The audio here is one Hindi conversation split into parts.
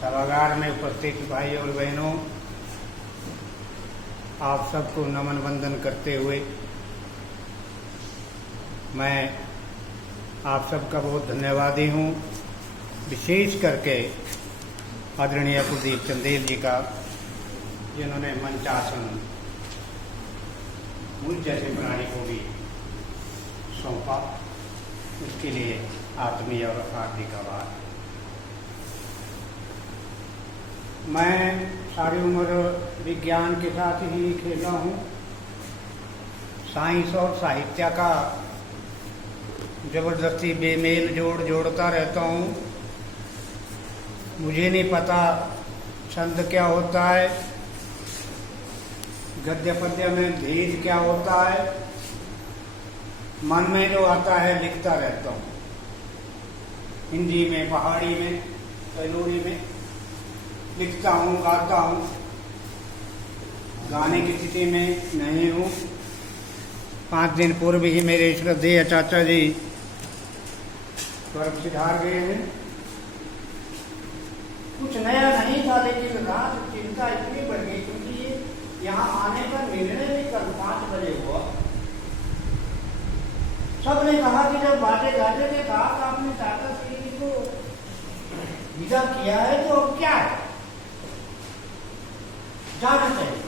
सभागार में उपस्थित भाई और बहनों, आप सबको नमन वंदन करते हुए मैं आप सबका बहुत धन्यवादी हूँ। विशेष करके आदरणीय कुलदीप चंदेल जी का, जिन्होंने मंचासन मुझ जैसे प्राणी को भी सौंपा, उसके लिए आत्मीय और हार्दिक आभार। मैं सारी उम्र विज्ञान के साथ ही खेला हूँ। साइंस और साहित्य का जबरदस्ती बेमेल जोड़ता रहता हूँ। मुझे नहीं पता छंद क्या होता है, गद्य पद्य में भेद क्या होता है। मन में जो आता है लिखता रहता हूँ, हिंदी में, पहाड़ी में, कैलोरी में लिखता हूँ, गाता हूँ। गाने की स्थिति में नहीं हूँ। 5 दिन पूर्व ही मेरे श्रद्धेय चाचा जी स्वर्ग सिधार गए हैं। कुछ नया नहीं था, लेकिन रात चिंता इतनी बढ़ गई क्योंकि यहाँ आने का निर्णय भी कल 5 बजे हुआ। सबने कहा कि जब बातें गाते के कहा तो आपने चाचा जी को विदा किया है तो अब क्या है, जाना चाहिए।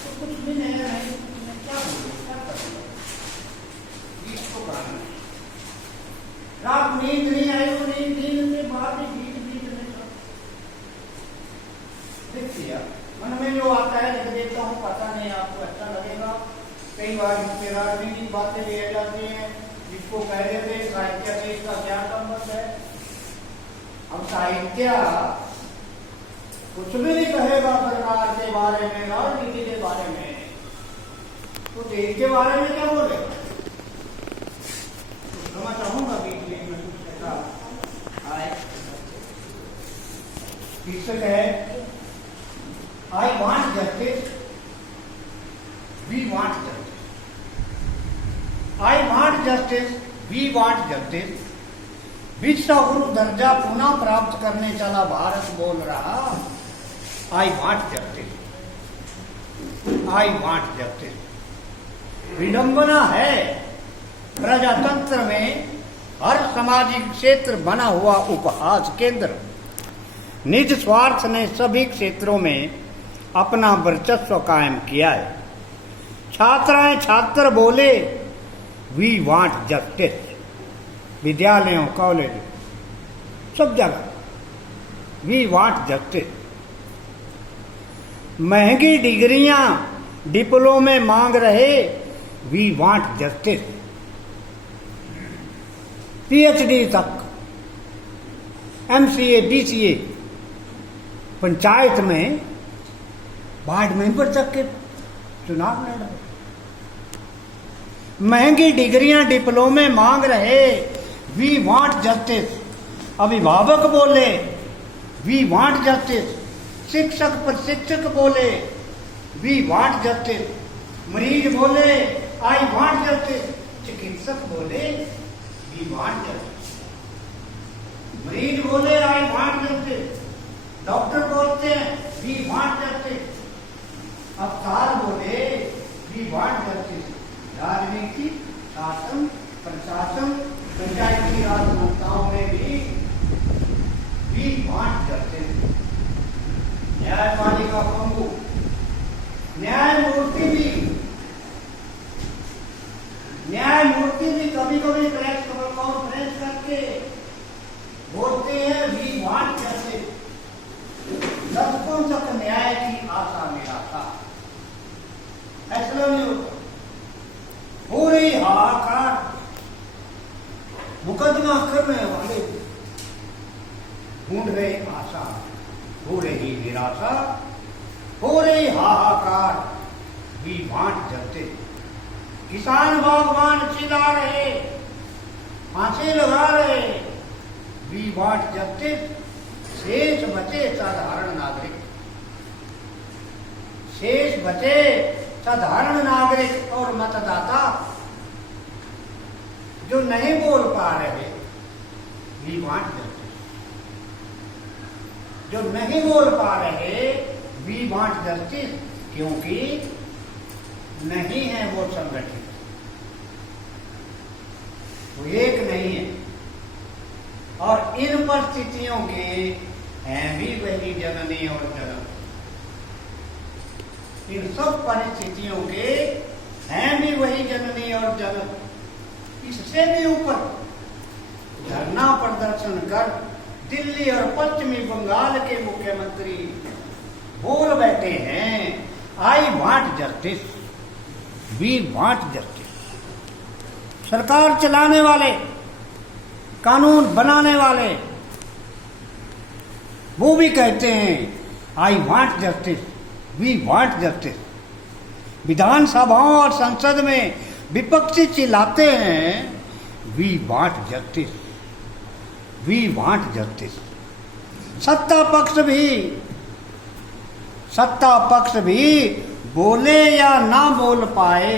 तो कुछ भी नया नहीं, क्या बोलूं, क्या करूंगा, इसको करना है। रात नींद नहीं आई, वो नींद के बाद बीच में लिख दिया। मन में जो आता है लिख देता हूँ, पता नहीं आपको अच्छा लगेगा। कई बार इसमें राजनीतिक बातें ले जाती हैं, जिसको कह देते हैं साहित्य से इसका क्या संबंध है। अब साहित्य कुछ भी नहीं कहेगा सरकार के बारे में, राजनीति के बारे में, तो देश के बारे में क्या बोलेगा। तो मैं चाहूंगा बीच में कुछ ऐसा आए। शीर्षक है I want justice, we want justice. I want justice, we want justice. विश्व गुरु दर्जा पुनः प्राप्त करने चला भारत बोल रहा आई want justice, I want justice. विडंबना है प्रजातंत्र में हर सामाजिक क्षेत्र बना हुआ उपहास केंद्र। निज स्वार्थ ने सभी क्षेत्रों में अपना वर्चस्व कायम किया है। छात्राएं छात्र बोले वी वांट जस्टिस। विद्यालयों, कॉलेज, सब जगह वी वांट जस्टिस। महंगी डिग्रियां डिप्लोमे मांग रहे वी वांट जस्टिस। पीएचडी तक, एमसीए, बीसीए, पंचायत में वार्ड मेंबर तक के चुनाव लड़ रहे। महंगी डिग्रियां डिप्लोमे मांग रहे वी वांट जस्टिस। अभिभावक बोले वी वांट जस्टिस। शिक्षक प्रशिक्षक बोले वी वांट जस्टिस। मरीज बोले आई वांट जस्टिस। चिकित्सक बोले वी वांट जस्टिस। मरीज बोले आई वांट जस्टिस। डॉक्टर बोलते हैं वी वांट जस्टिस। अवतार बोले वी वांट जस्टिस। राजनीति, शासन, प्रशासन, पंचायती राज संस्थाओं में भी वांट जस्टिस। न्यायपालिका पंगु, न्यायमूर्ति भी कभी कभी प्रेस कॉन्फ्रेंस करके बोलते हैं वी वांट जस्टिस। दशकों तक न्याय की आशा मेरा था, फैसला नहीं होता। हो रही हाहाकार, मुकदमा करने वाले ढूंढ रहे आशा, हो रही निराशा, हो रही हाहाकार, वी वांट जस्टिस। किसान बागवान चिल्ला रहे, फांसी लगा रहे, वी वांट जस्टिस। शेष बचे साधारण नागरिक, शेष बचे साधारण नागरिक और मतदाता जो नहीं बोल पा रहे वी वांट जस्टिस। जो नहीं बोल पा रहे, वी वांट जस्टिस, क्योंकि नहीं है वो संगठित, वो एक नहीं है। और इन परिस्थितियों के हैं भी वही जननी और जनक। इन सब परिस्थितियों के हैं भी वही जननी और जनक। इससे भी ऊपर धरना प्रदर्शन कर दिल्ली और पश्चिमी बंगाल के मुख्यमंत्री बोल बैठे हैं, I want justice, we want justice. सरकार चलाने वाले, कानून बनाने वाले, वो भी कहते हैं I want justice, we want justice. विधानसभाओं और संसद में विपक्षी चिल्लाते हैं we want justice, we want justice. सत्ता पक्ष भी बोले या ना बोल पाए,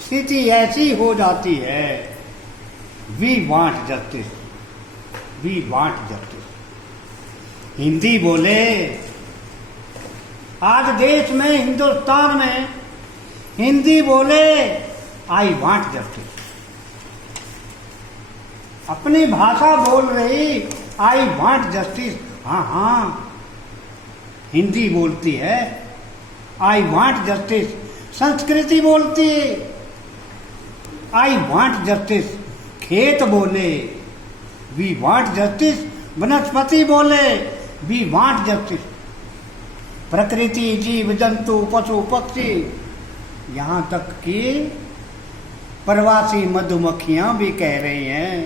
स्थिति ऐसी हो जाती है we want justice, we want justice. Hindi बोले, आज देश में, हिंदुस्तान में हिंदी बोले आई वांट जस्टिस। अपनी भाषा बोल रही आई वांट जस्टिस, हाँ हाँ हिंदी बोलती है आई वांट जस्टिस। संस्कृति बोलती है आई वांट जस्टिस। खेत बोले वी वांट जस्टिस, वनस्पति बोले वी वांट जस्टिस। प्रकृति, जीव जंतु, पशु पक्षी, यहाँ तक कि प्रवासी मधुमक्खियां भी कह रही हैं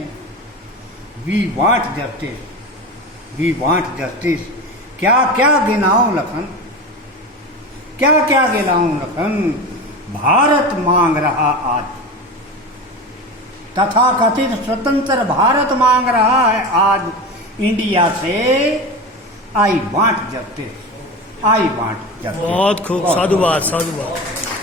we want justice, we want justice. क्या क्या गिनाऊं लखन, क्या क्या गिनाऊं लखन। भारत मांग रहा आज, तथाकथित स्वतंत्र भारत मांग रहा है आज इंडिया से आई want justice, I want justice. बहुत खूब, साधुवाद साधुवाद।